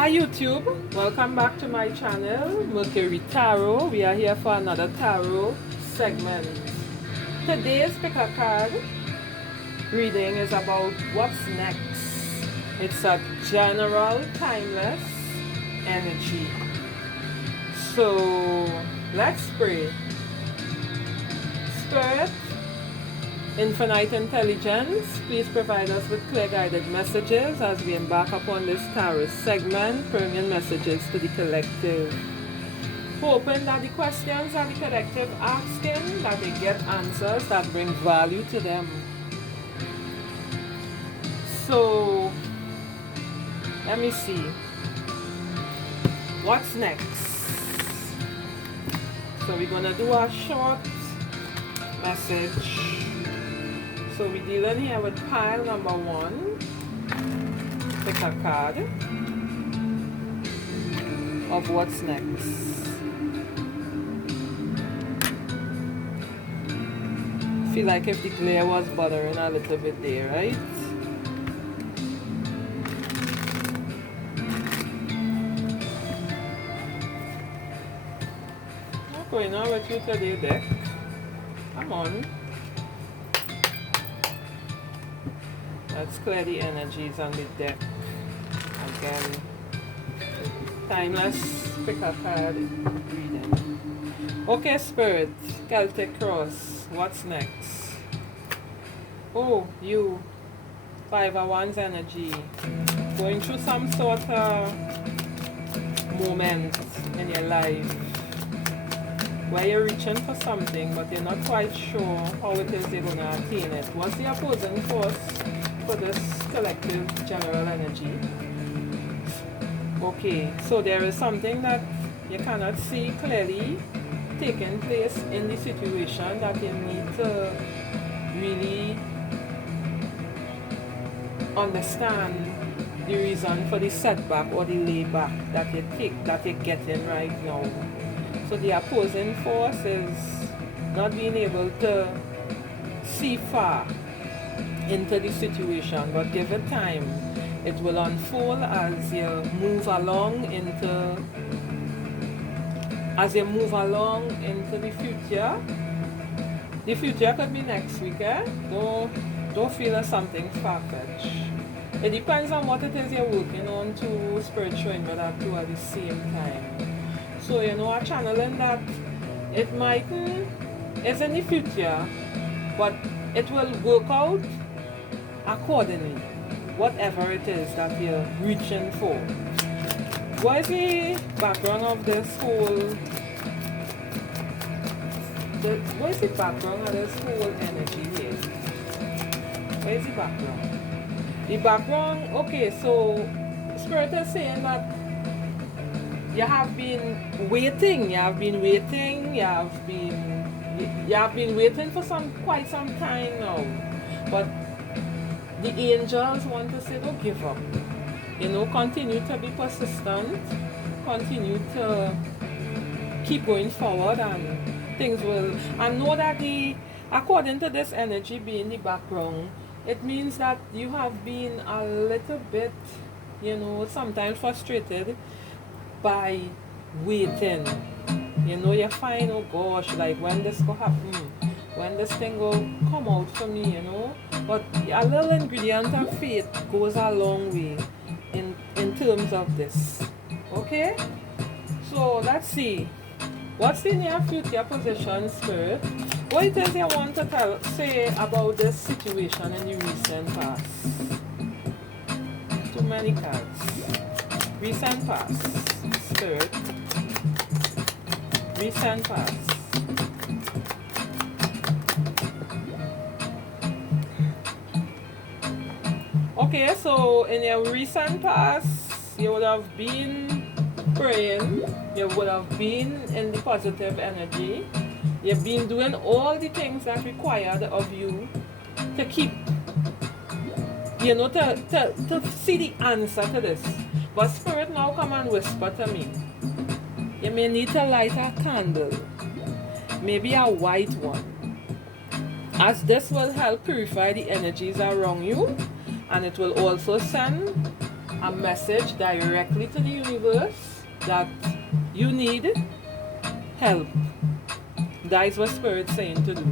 Hi YouTube, welcome back to my channel, Mercury Tarot. We are here for another tarot segment. Today's pick a card reading is about what's next. It's a general timeless energy. So let's pray. Spirit, infinite intelligence, please provide us with clear guided messages as we embark upon this tarot segment, bringing messages to the collective. Hoping that the questions that the collective asking, that they get answers that bring value to them. So, let me see. What's next? So we're gonna do a short message. So we're dealing here with pile number 1. Pick a card of what's next. Feel like if the glare was bothering a little bit there, right? What's going on with you today, deck? Come on. Let's clear the energies on the deck. Again, timeless pick a card reading. Okay, Spirit, Celtic Cross, what's next? Oh, you, 5 of Wands energy, going through some sort of moment in your life where you're reaching for something but you're not quite sure how it is you're going to attain it. What's the opposing force for this collective general energy? Okay, so there is something that you cannot see clearly taking place in the situation that you need to really understand the reason for the setback or the layback that you're getting right now. So the opposing force is not being able to see far into the situation, but give it time. It will unfold as you move along into the future. The future could be next week, eh? Don't feel as something far-fetched. It depends on what it is you're working on to Spirit showing you that too at the same time. So a channeling that it mightn't is in the future, but it will work out accordingly, whatever it is that you're reaching for. What is the background of this whole energy here? What is the background? The background, okay, so Spirit is saying that you have been waiting for quite some time now, but the angels want to say don't give up. Continue to be persistent, continue to keep going forward, and things will. And know that according to this energy being the background, it means that you have been a little bit, sometimes frustrated by waiting. You find, oh gosh, like when this will happen, when this thing will come out for me, But a little ingredient of faith goes a long way in terms of this. Okay? So let's see. What's the near future position, Spirit? What it is you want to say about this situation in the recent past? Too many cards. Recent past. Spirit. Recent past. Okay, so in your recent past, you would have been praying, you would have been in the positive energy, you've been doing all the things that required of you to keep, to see the answer to this. But Spirit now come and whisper to me. You may need to light a candle, maybe a white one, as this will help purify the energies around you, and it will also send a message directly to the universe that you need help. That is what Spirit's saying to do.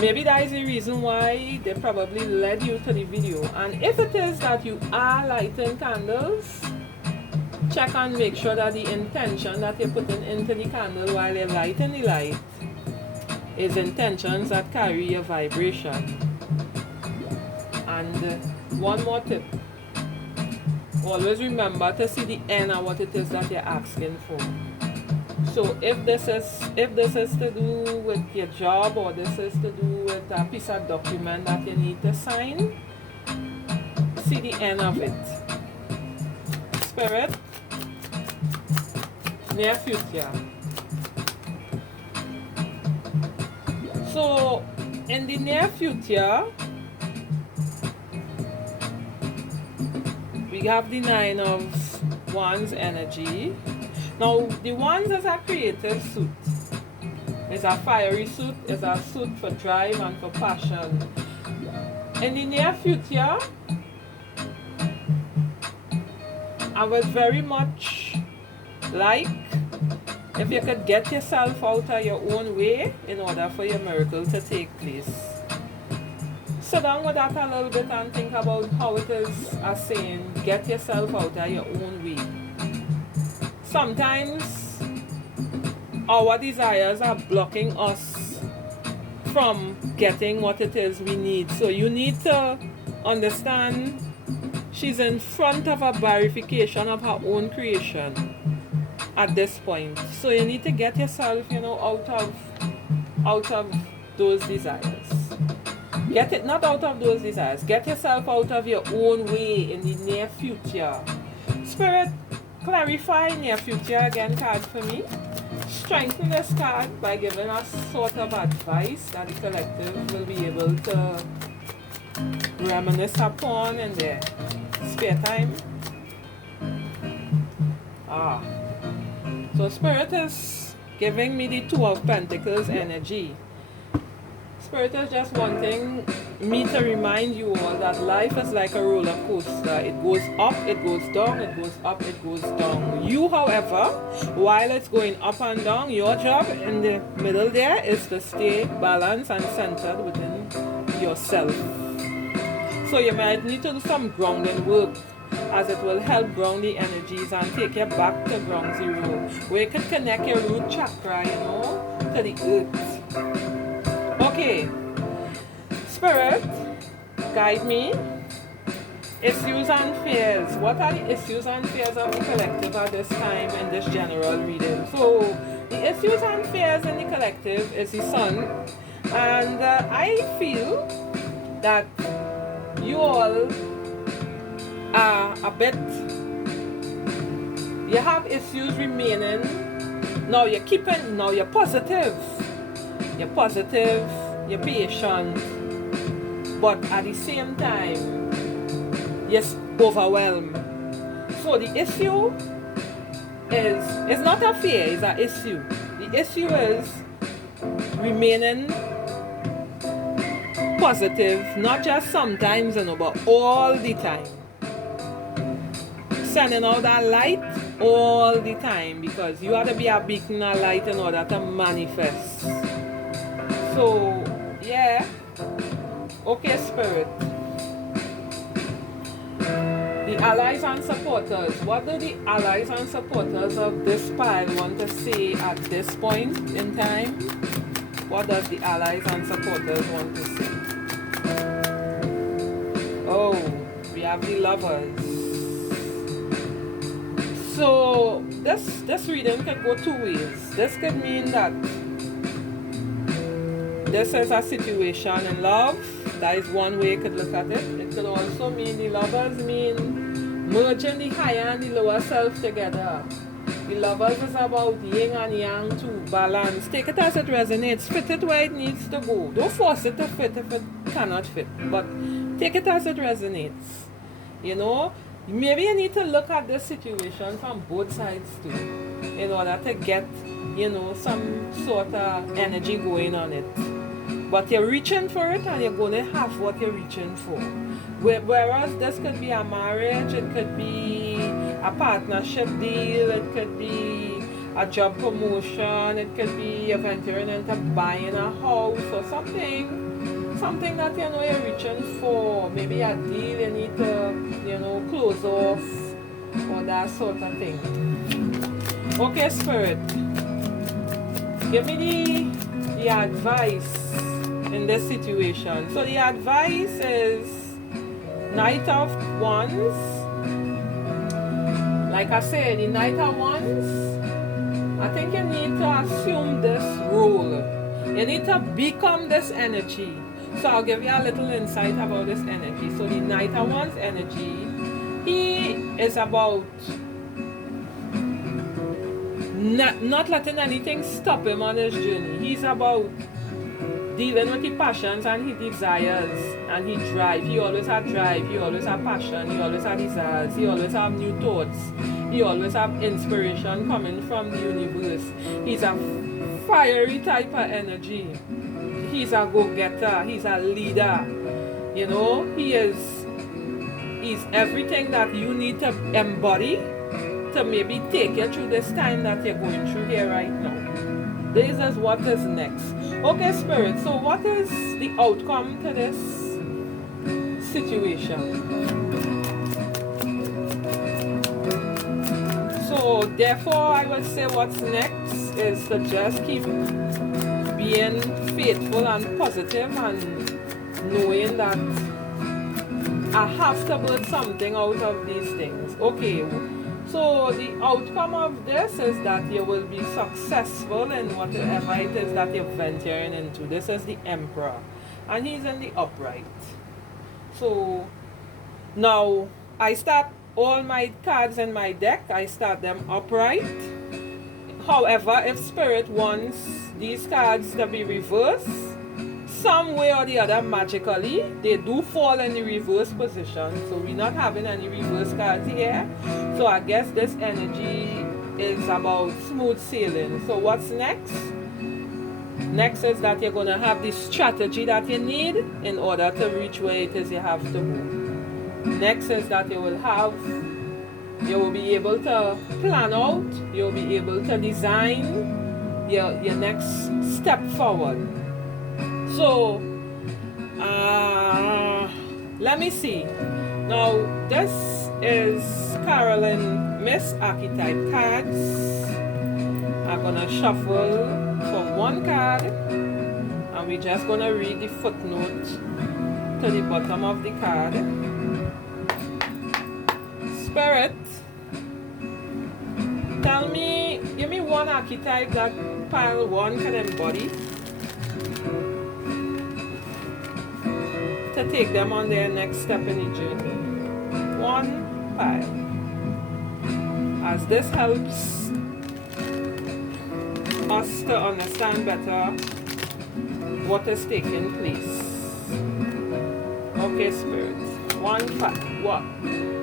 Maybe that is the reason why they probably led you to the video. And if it is that you are lighting candles, check and make sure that the intention that you're putting into the candle while you're lighting the light is intentions that carry a vibration. And one more tip. Always remember to see the end of what it is that you're asking for. So if this is to do with your job, or this is to do with a piece of document that you need to sign, see the end of it. Spirit, near future. So in the near future, we have the 9 of Wands energy. Now, the Wands is a creative suit. It's a fiery suit. It's a suit for drive and for passion. In the near future, I would very much like if you could get yourself out of your own way in order for your miracle to take place. Sit down with that a little bit and think about how it is a saying, get yourself out of your own way. Sometimes our desires are blocking us from getting what it is we need. So you need to understand she's in front of a verification of her own creation at this point. So you need to get yourself, out of those desires. Get it not out of those desires. Get yourself out of your own way in the near future. Spirit, clarify near future again card for me. Strengthen this card by giving us sort of advice that the collective will be able to reminisce upon in their spare time. So Spirit is giving me the 2 of Pentacles energy. Spirit is just wanting me to remind you all that life is like a roller coaster. It goes up, it goes down, it goes up, it goes down. You, however, while it's going up and down, your job in the middle there is to stay balanced and centered within yourself. So you might need to do some grounding work, as it will help ground the energies and take you back to ground zero, where you can connect your root chakra, to the earth. Okay, Spirit, guide me. Issues and fears. What are the issues and fears of the collective at this time in this general reading? So, the issues and fears in the collective is the Sun. And I feel that you all are a bit, you have issues remaining. Now you're positive. You're positive, you're patient, but at the same time, you're overwhelmed. So the issue is not a fear, it's an issue. The issue is remaining positive, not just sometimes, but all the time. Sending out that light all the time, because you have to be a beacon of light in order to manifest. So, yeah. Okay, Spirit. The allies and supporters. What do the allies and supporters of this pile want to say at this point in time? What does the allies and supporters want to say? Oh, we have the Lovers. So, this reading could go 2 ways. This could mean that this is a situation in love. That is one way you could look at it. It could also mean the Lovers mean merging the higher and the lower self together. The Lovers is about yin and yang to balance. Take it as it resonates. Fit it where it needs to go. Don't force it to fit if it cannot fit. But take it as it resonates. Maybe you need to look at this situation from both sides too, in order to get, some sort of energy going on it. But you're reaching for it and you're going to have what you're reaching for. Whereas this could be a marriage, it could be a partnership deal, it could be a job promotion, it could be you're venturing into buying a house or something that you know you're reaching for. Maybe a deal you need to, close off or that sort of thing. Okay, Spirit, give me the advice in this situation. So the advice is Knight of Wands. Like I said, the Knight of Wands, I think you need to assume this role. You need to become this energy. So I'll give you a little insight about this energy. So the Knight of Wands energy, he is about not letting anything stop him on his journey. He's about dealing with his passions and his desires and his drive. He always had drive, he always had passion, he always had desires, he always have new thoughts, he always have inspiration coming from the universe. He's a fiery type of energy. He's a go-getter, he's a leader. He's everything that you need to embody to maybe take you through this time that you're going through here right now. This is what is next. Okay, Spirit, so what is the outcome to this situation? So therefore I would say what's next is to just keep being faithful and positive and knowing that I have to build something out of these things. Okay, so the outcome of this is that you will be successful in whatever it is that you're venturing into. This is the Emperor, and he's in the upright. So now I start all my cards in my deck, I start them upright. However, if Spirit wants these cards to be reversed, some way or the other, magically, they do fall in the reverse position. So we're not having any reverse cards here. So I guess this energy is about smooth sailing. So what's next? Next is that you're going to have the strategy that you need in order to reach where it is you have to go. Next is that you will be able to plan out, you'll be able to design your next step forward. So, let me see. Now, this is Carolyn Miss Archetype cards. I'm going to shuffle from one card, and we're just going to read the footnote to the bottom of the card. Spirit, give me one archetype that pile one can embody, to take them on their next step in the journey. One pile. As this helps us to understand better what is taking place. Okay, Spirit. One pile. What?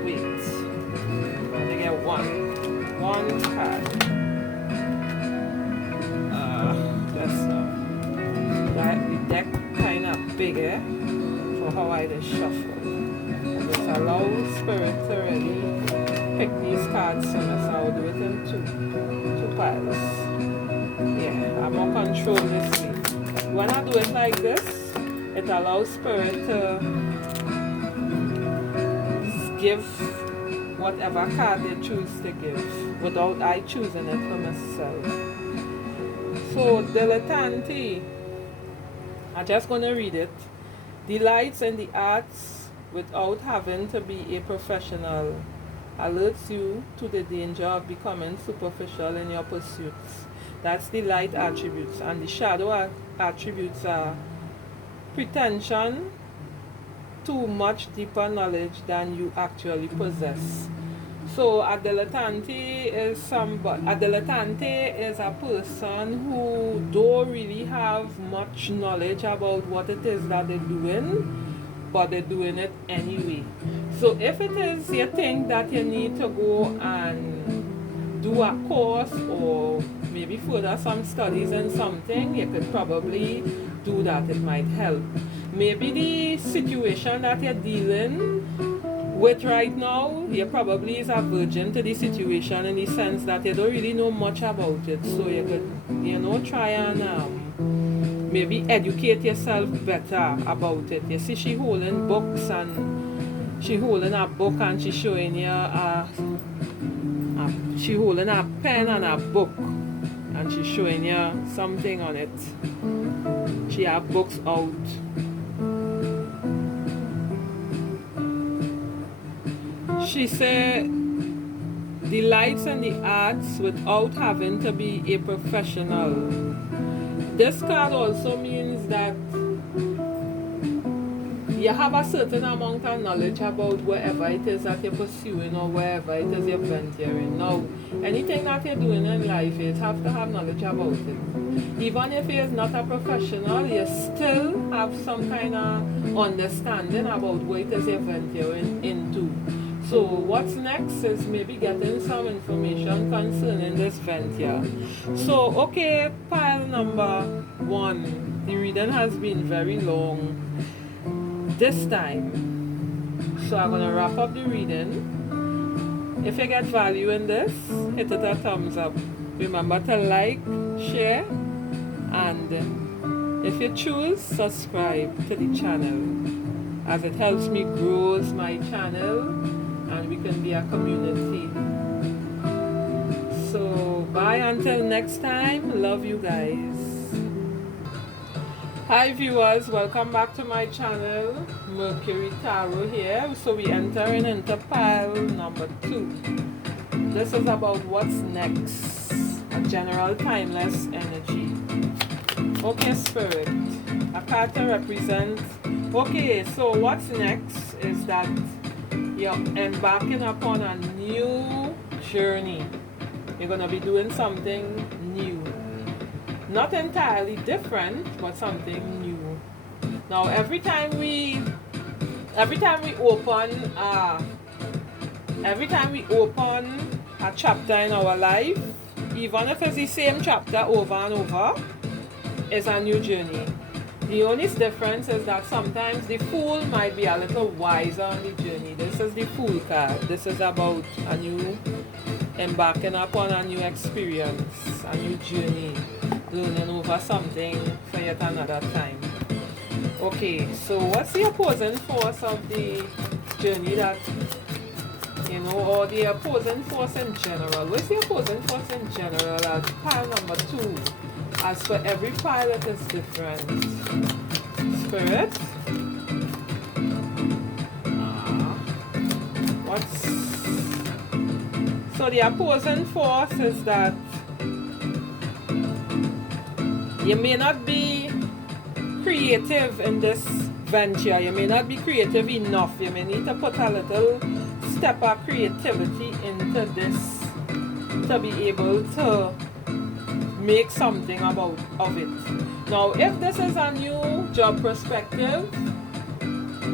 Wait. I get one card. The deck kind of bigger. How I just shuffle. Just allow Spirit to really pick these cards in us. I'll do it in two piles. Yeah, I'm more control this way. When I do it like this, it allows Spirit to give whatever card they choose to give without I choosing it for myself. So, dilettante, I'm just going to read it. Delights in the arts without having to be a professional, alerts you to the danger of becoming superficial in your pursuits. That's the light attributes. And the shadow attributes are pretension to much deeper knowledge than you actually possess. So a dilettante is a person who don't really have much knowledge about what it is that they're doing, but they're doing it anyway. So if it is you think that you need to go and do a course or maybe further some studies in something, you could probably do that. It might help. Maybe the situation that you're dealing with right now, you probably is a virgin to the situation in the sense that you don't really know much about it. So you could, try and maybe educate yourself better about it. You see, she holding books and she holding a book and she showing you she holding a pen and a book and she's showing you something on it. She have books out. She said the lights and the arts without having to be a professional. This card also means that you have a certain amount of knowledge about whatever it is that you're pursuing or wherever it is you're venturing. Now, anything that you're doing in life, you have to have knowledge about it. Even if you're not a professional, you still have some kind of understanding about what it is you're venturing into. So what's next is maybe getting some information concerning this venture. So, okay, pile number 1. The reading has been very long this time. So I'm going to wrap up the reading. If you get value in this, hit it a thumbs up. Remember to like, share, and if you choose, subscribe to the channel, as it helps me grow my channel and we can be a community. So bye until next time. Love you guys. Hi viewers, welcome back to my channel. Mercury Tarot here. So we entering into pile number 2. This is about what's next. A general timeless energy. Okay, Spirit. A card to represent. Okay, so what's next is that you're embarking upon a new journey. You're going to be doing something new. Not entirely different, but something new. Now, every time we open a chapter in our life, even if it's the same chapter over and over, it's a new journey. The only difference is that sometimes the fool might be a little wiser on the journey. This is the Fool card. This is about a new, embarking upon a new experience, a new journey, learning over something for yet another time. Okay, so what's the opposing force of the journey that, or the opposing force in general? What's the opposing force in general as pile number 2? As for every pile, it is different. Spirit. So the opposing force is that you may not be creative in this venture. You may not be creative enough. You may need to put a little step of creativity into this to be able to make something of it. Now, if this is a new job perspective,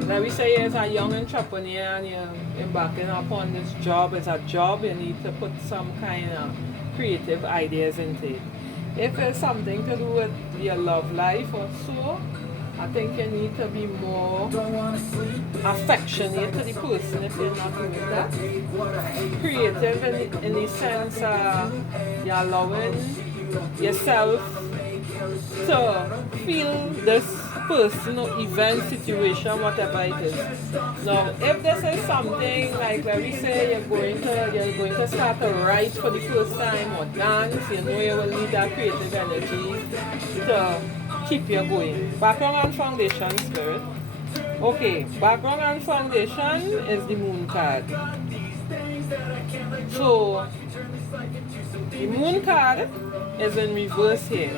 let me say you're a young entrepreneur and you're embarking upon this job. It's a job, you need to put some kind of creative ideas into it. If it's something to do with your love life or so, I think you need to be more affectionate to the person if you're not doing that. Creative in the sense you're allowing yourself to feel this person or event, situation, whatever it is. Now, if this is something like where we say you're going to start to write for the first time or dance, you will need that creative energy to keep you going. Background and foundation, Spirit. Okay, background and foundation is the Moon card. So the Moon card is in reverse here.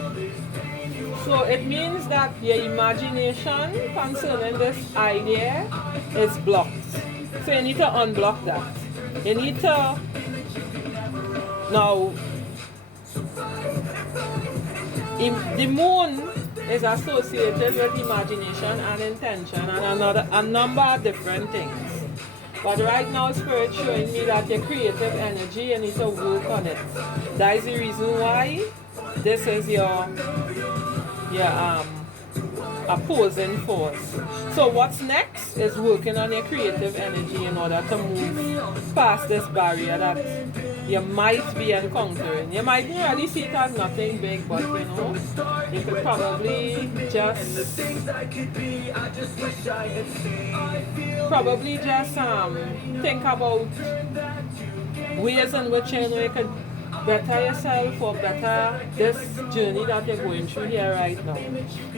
So it means that your imagination concerning this idea is blocked. So you need to unblock that. You need to now the moon is associated with imagination and intention and a number of different things. But right now, Spirit showing me that your creative energy, you need to work on it. That is the reason why this is your opposing force. So what's next is working on your creative energy in order to move past this barrier that you might be encountering. You might really see it as nothing big, but you know, you could probably just think about ways in which you could better yourself or better this journey that you're going through here right now.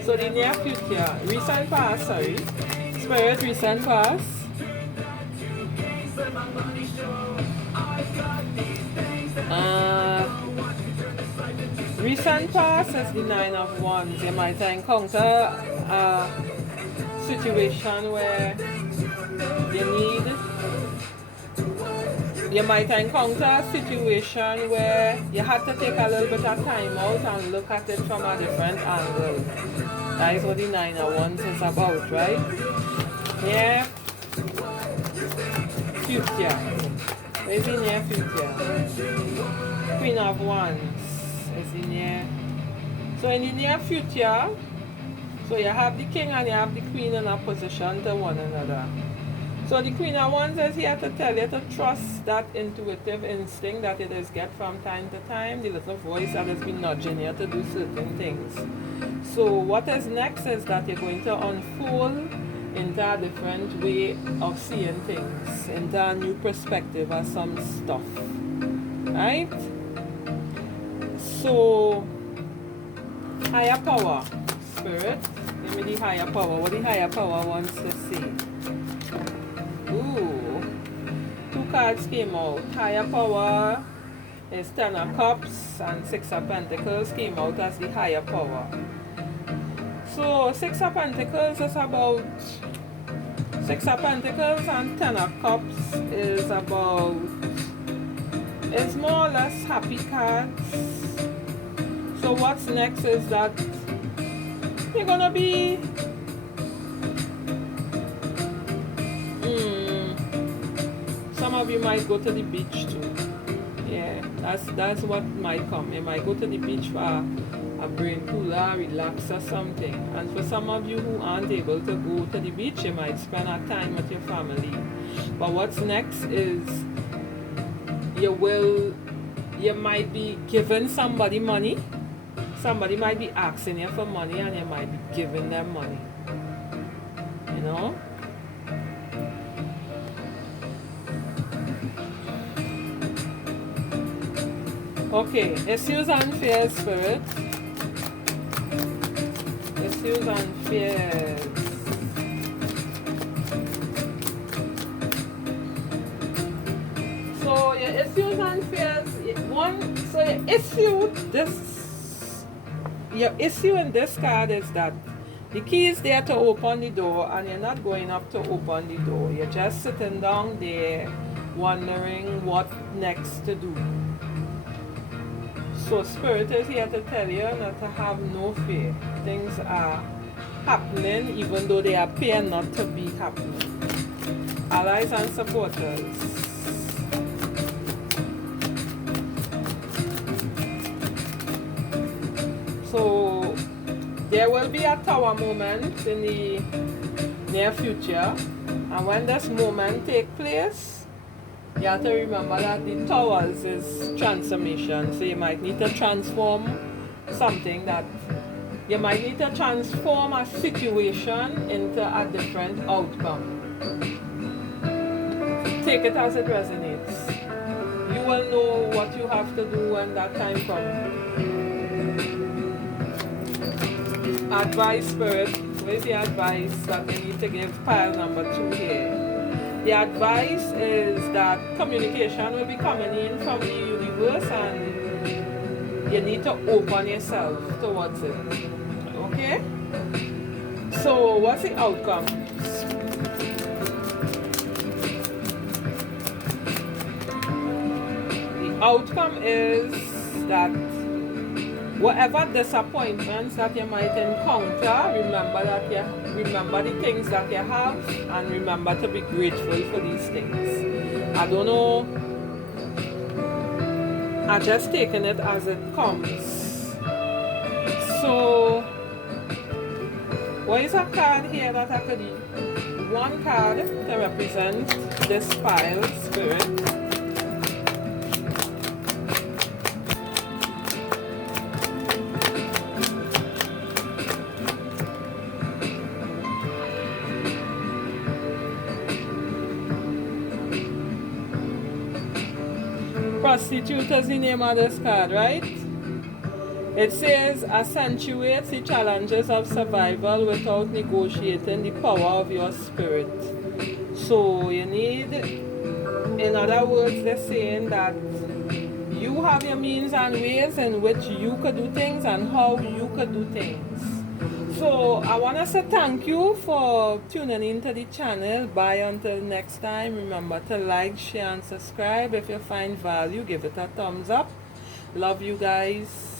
So the near future, recent past, spirit, recent past. Recent past is the Nine of Wands. You might encounter a situation where you might encounter a situation where you have to take a little bit of time out and look at it from a different angle. That is what the Nine of Wands is about, right? Near future. Where's the near future? Queen of Wands is the near. So in the near future, so you have the king and you have the queen in opposition to one another. So the Queen of Wands is here to tell you to trust that intuitive instinct that it is get from time to time, the little voice that has been nudging you to do certain things. So what is next is that you're going to unfold into a different way of seeing things, into a new perspective of some stuff, right? So higher power, spirit, give me the higher power. What the higher power wants to say. Ooh, two cards came out. Higher power is 10 of Cups and 6 of Pentacles came out as the higher power. So 6 of Pentacles is about 6 of Pentacles and 10 of Cups is about, it's more or less happy cards. So what's next is that you're gonna be some of you might go to the beach too. Yeah, that's what might come. You might go to the beach for a brain cooler, relax or something. And for some of you who aren't able to go to the beach, you might spend a time with your family. But what's next is you might be giving somebody money. Somebody might be asking you for money and you might be giving them money. You know? Okay, issues and fears, spirit. Issues and fears. So your issues and fears, your issue in this card is that the key is there to open the door and you're not going up to open the door. You're just sitting down there wondering what next to do. So spirit is here to tell you not to have no fear. Things are happening even though they appear not to be happening. Allies and supporters. So there will be a tower moment in the near future, and when this moment takes place, you have to remember that the towers is transformation. So you might need to transform something that you might need to transform a situation into a different outcome. Take it as it resonates. You will know what you have to do when that time comes. Advice, spirit. Where's the advice that we need to give pile number 2 here? The advice is that communication will be coming in from the universe and you need to open yourself towards it. Okay? So what's the outcome? The outcome is that whatever disappointments that you might encounter, remember the things that you have and remember to be grateful for these things. I don't know, I'm just taking it as it comes. So What is a card here that I could use? One card to represent this pile spirit. Prostitute is the name of this card, right? It says accentuates the challenges of survival without negotiating the power of your spirit. So you need, in other words, they're saying that you have your means and ways in which you could do things and how you could do things. So I want to say thank you for tuning into the channel. Bye until next time. Remember to like, share and subscribe. If you find value, give it a thumbs up. Love you guys.